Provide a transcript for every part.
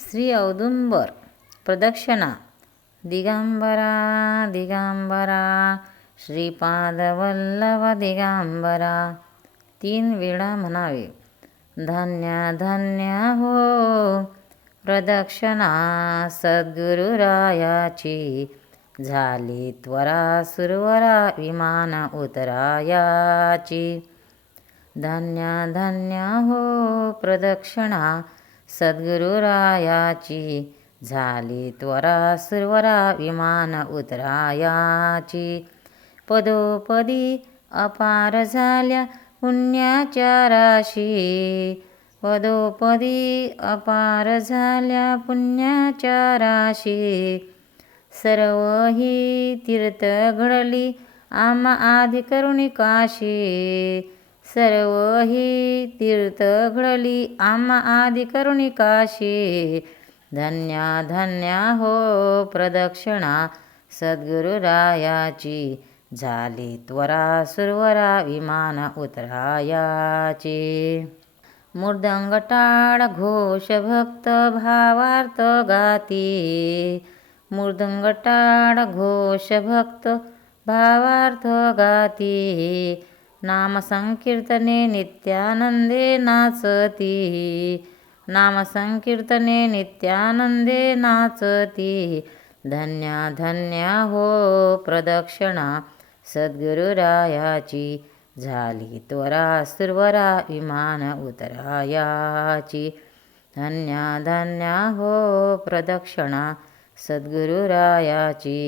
श्री औदुंबर प्रदक्षिणा दिगंबरा दिगंबरा श्रीपादवल्लभ दिगंबरा तीन वेळा म्हणावे. धन्य धन्य हो प्रदक्षिणा सद्गुरुरायाची झाली त्वरा सुरवरा विमान उतरायाची. धन्य धन्य हो प्रदक्षिणा सद्गुरुरायाची झाली त्वरा सुरवरा विमान उतरायाची. पदोपदी अपार झाल्या पुण्याच्या राशी. पदोपदी अपार झाल्या पुण्याच्या राशी. सर्व ही तीर्थ घडली आम्हा आधी करुणी काशी. सर्व ही तीर्थ घडली आम्हा आधी करुणी काशी. धन्या हो प्रदक्षिणा सद्गुरुरायाची झाली त्वरा सुरवरा विमान उतरायाची. मृदंग टाळ घोष भक्त भावार्थ गाती. मृदंग टाळ घोष भक्त भावार्थ गाती. नाम संकीर्तने नित्यानंदे नाचती। नाम संकीर्तने नित्यानंदे नाचती। धन्या धन्या हो प्रदक्षिणा। सद्गुरुरायाची झाली त्वरा सुरवरा विमान उतरायाची। धन्या धन्या हो प्रदक्षिणा। सद्गुरुरायाची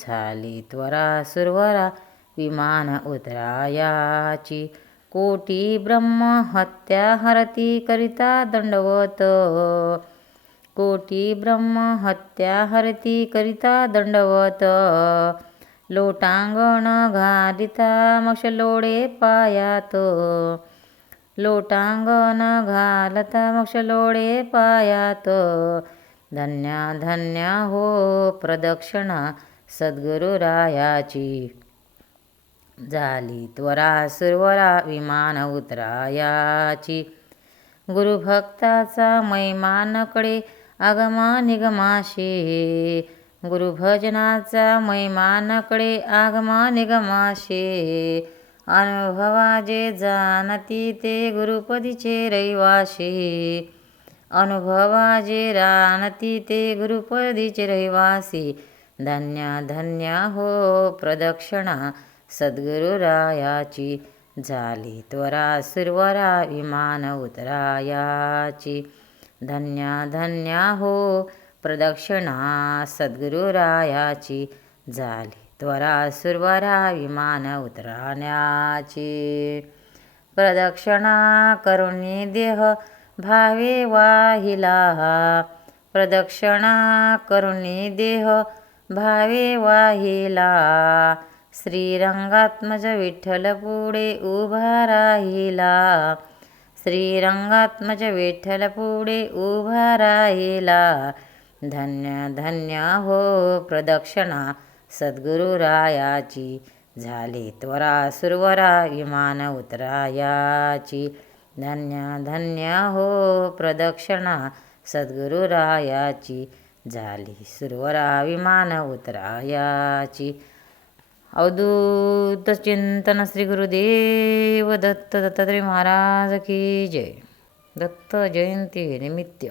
झाली त्वरा सुरवरा विमान उतरायाची. कोटी ब्रह्म हत्या हरती करिता दंडवत. कोटी ब्रह्म हत्या हरती करिता दंडवत. लोटांगण घालिता मक्ष लोडे पायात. लोटांगण घालता मक्ष लोडे पायात. धन्या धन्या हो प्रदक्षिणा सद्गुरुरायाची. झाली त्वरा सुरवरा विमान उतरायाची. गुरुभक्ताचा मैमानकडे आगमा निगमाशी. गुरुभजनाचा मैमानकडे आगमा निगमाशे. अनुभवा जे जाणती ते गुरुपदीचे रहिवाशी. अनुभवा जे राणती ते गुरुपदीचे रहिवासी. धन्य धन्य हो प्रदक्षिणा. सद्गुरुरायाची. झाली त्वरा सुरवरा विमान उतरायाची. धन्या धन्या हो प्रदक्षिणा सद्गुरुरायाची. झाली त्वरा सुरवरा विमान उतराण्याची. प्रदक्षिणा करुणी देह भावे वाहिला प्रदक्षिणा करुणी देह भावे वाहिला श्रीरंगात्मज विठ्ठल पुढे उभा राहिला. श्रीरंगात्मज विठ्ठल पुढे उभा राहिला. धन्य धन्य हो प्रदक्षिणा. सद्गुरुरायाची. झाली त्वरा सुरवरा विमान उतरायाची. धन्य धन्य हो प्रदक्षिणा. सद्गुरुरायाची. झाली सुरवरा विमान उतरायाची. अवधूत चिंतन श्री गुरुदेव दत्त दत्तात्रय महाराज की जय दत्त जयंती निमित्त